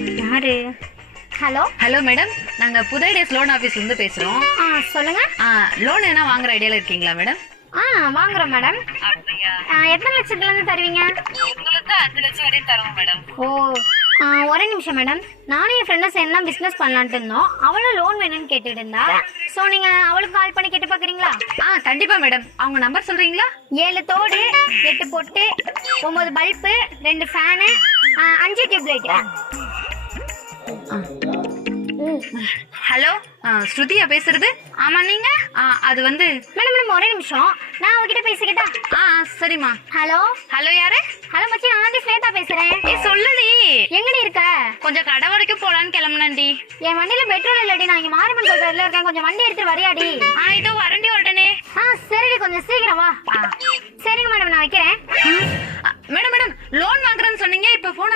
யாரு? Hello hello madam, நாங்க புதை டேஸ் லோன் ஆபீஸ்ல இருந்து பேசுறோம். சொல்லுங்க. லோன் என்ன வாங்குற ஐடியால இருக்கீங்களா மேடம்? வாங்குறோம் மேடம். எத்தனை லட்சத்துல இருந்து தருவீங்க? உங்களுக்கு 5 லட்சம் வரையும் தரோம் மேடம். ஓ, ஒரே நிமிஷம் மேடம். நானும் என் ஃப்ரெண்டும் சேர்ந்து தான் பிஸ்னஸ் பண்ணலான்ட்டு இருந்தோம். அவளும் லோன் வேணும்னு கேட்டுட்டு இருந்தா. ஸோ நீங்க அவளுக்கு கால் பண்ணி கேட்டு பாக்குறீங்களா? கண்டிப்பா மேடம். அவங்க நம்பர் சொல்றீங்களா? 7 தோடு, 8 பொட்டு, 9 bulb, 2 fan, 5 tube light. Hello, ஸ்ருதியா பேசுறது? ஆமா, நீங்க? அது வந்து மேடம் ஒரே நிமிஷம், நான் அவகிட்ட பேசிக்கிட்டா? சரிம்மா. ஹலோ. ஹலோ, யாரு? ஹலோ மச்சி, நான் தான் ஸ்வேதா பேசுறேன். சொல்லுடி. எங்கடி இருக்க? கொஞ்சம் கடை வரைக்கும் போலான்னு கிளம்புனேன்டி. என் வண்டியில பெட்ரோல் இல்லடி, நான் இங்க மாரியம்மன் கோயில்ல இருக்கேன். கொஞ்சம் வண்டி எடுத்து வரியாடி? இதோ வரண்டி உடனே. சரிடி, கொஞ்சம் சீக்கிரம் வா. சரிங்க மேடம், நான் வைக்கிறேன். மேடம் லோன் வாங்குறேன்னு சொன்னீங்க, இப்ப போன